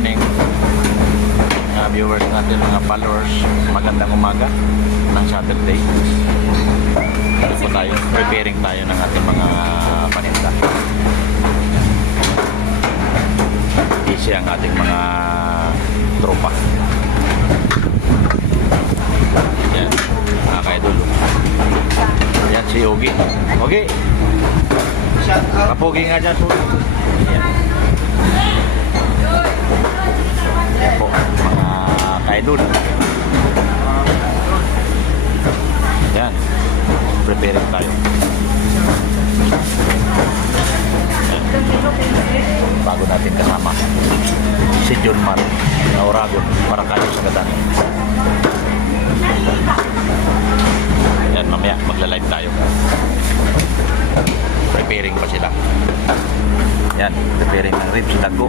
morning mga viewers natin, mga followers. Magandang umaga ng Saturday. Dito po tayo, preparing tayo ng ating mga paninda. Easy ang ating mga tropa. Yan, mga kaidol. Yan si Ogie. Ogie! Kapogi nga dyan. Yan. Yan po, mga kaidol. Yan. Preparing tayo. Yan. Bago natin kasama si John Mar na Oragon para kayo sa Gatan. Yan, mamaya magla-live tayo. Preparing pa sila. Yan, preparing ng ribs, dago.